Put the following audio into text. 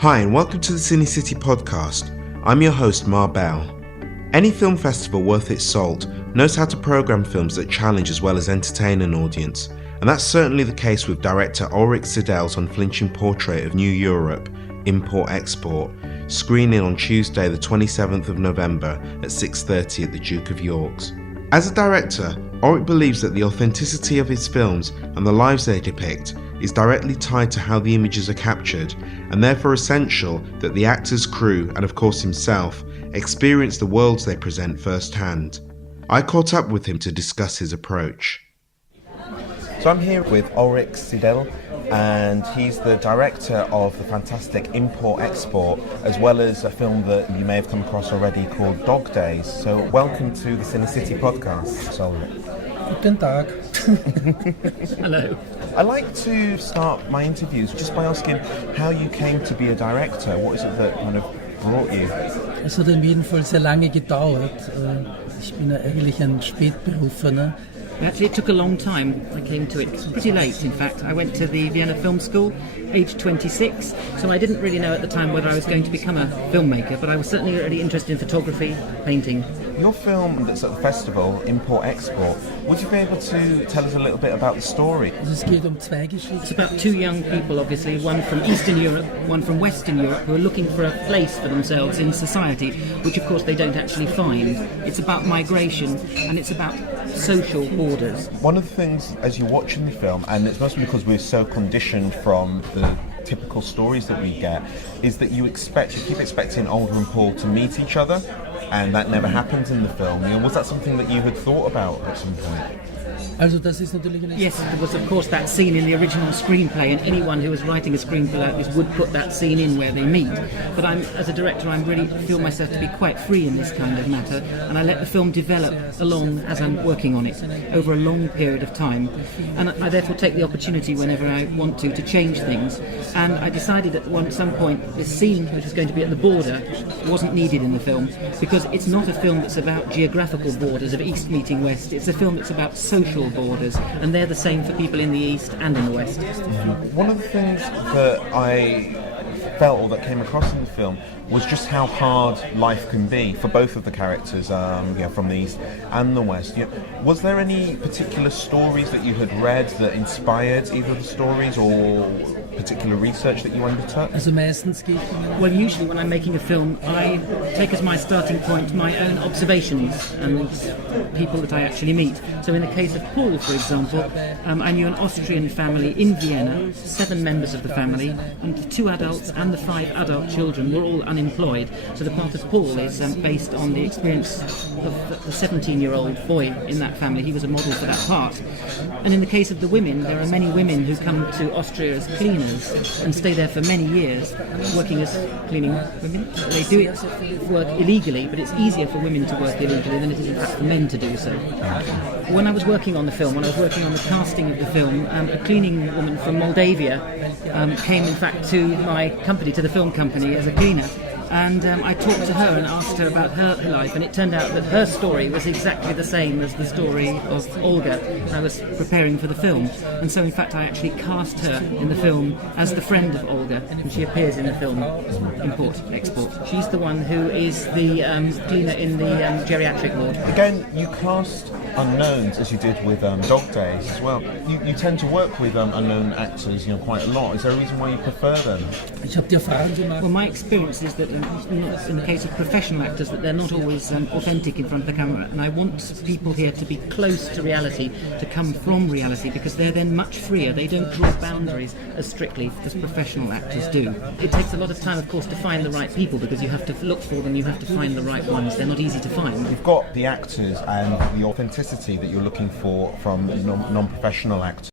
Hi and welcome to the CineCity podcast. I'm your host Marvin Belle. Any film festival worth its salt knows how to program films that challenge as well as entertain an audience, and that's certainly the case with director Ulrich Seidl's unflinching portrait of New Europe, Import-Export, screening on Tuesday the 27th of November at 6:30 at the Duke of York's. As a director, Ulrich believes that the authenticity of his films and the lives they depict is directly tied to how the images are captured, and therefore essential that the actors, crew, and of course himself, experience the worlds they present firsthand. I caught up with him to discuss his approach. So I'm here with Ulrich Seidl, and he's the director of the fantastic Import-Export, as well as a film that you may have come across already called Dog Days. So welcome to the CineCity podcast, Ulrich. Guten Tag. Hello. I like to start my interviews just by asking how you came to be a director. What is it that kind of brought you? Es hat in jedem Fall sehr lange gedauert. Ich bin ja eigentlich ein Spätberufener. Actually, it took a long time. I came to it pretty late, in fact. I went to the Vienna Film School, aged 26, so I didn't really know at the time whether I was going to become a filmmaker, but I was certainly really interested in photography, painting. Your film that's at the festival, Import-Export, would you be able to tell us a little bit about the story? Es geht zwei Geschichten. It's about two young people, obviously, one from Eastern Europe, one from Western Europe, who are looking for a place for themselves in society, which of course they don't actually find. It's about migration, and it's about social borders. One of the things as you're watching the film, and it's mostly because we're so conditioned from the typical stories that we get, is that you keep expecting Olga and Paul to meet each other, and that never happens in the film. Was that something that you had thought about at some point? Also das ist natürlich eine Yes, there was of course that scene in the original screenplay, and anyone who was writing a screenplay like this would put that scene in where they meet. But as a director, I really feel myself to be quite free in this kind of matter, and I let the film develop along as I'm working on it over a long period of time. And I therefore take the opportunity whenever I want to change things. And I decided at some point this scene, which was going to be at the border, wasn't needed in the film, because it's not a film that's about geographical borders of East meeting West. It's a film that's about social borders, and they're the same for people in the East and in the West. One of the things that I felt, or that came across in the film, was just how hard life can be for both of the characters, from the East and the West. Was there any particular stories that you had read that inspired either of the stories, or particular research that you undertook? Also meistens geht Well, usually when I'm making a film, I take as my starting point my own observations and people that I actually meet. So in the case of Paul, for example, I knew an Austrian family in Vienna, 7 members of the family, and the 2 adults and the 5 adult children were all unemployed. So the part of Paul is based on the experience of the 17-year-old boy in that family. He was a model for that part. And in the case of the women, there are many women who come to Austria as cleaners and stay there for many years, working as cleaning women. They do work illegally, but it's easier for women to work illegally than it is in fact for men to do so. When I was working on the film, when I was working on the casting of the film, a cleaning woman from Moldavia came in fact to my company, to the film company, as a cleaner. And I talked to her and asked her about her life, and it turned out that her story was exactly the same as the story of Olga when I was preparing for the film. And so in fact I actually cast her in the film as the friend of Olga, and she appears in the film Import-Export. She's the one who is the cleaner in the geriatric ward. Again, you cast unknowns, as you did with Dog Days as well. You tend to work with unknown actors, quite a lot. Is there a reason why you prefer them? Ich habe die Erfahrung gemacht. Well, my experience is that in the case of professional actors, that they're not always authentic in front of the camera, and I want people here to be close to reality, to come from reality, because they're then much freer. They don't draw boundaries as strictly as professional actors do. It takes a lot of time, of course, to find the right people, because you have to look for them, you have to find the right ones. They're not easy to find. You've got the actors and the authenticity that you're looking for from non-professional actors.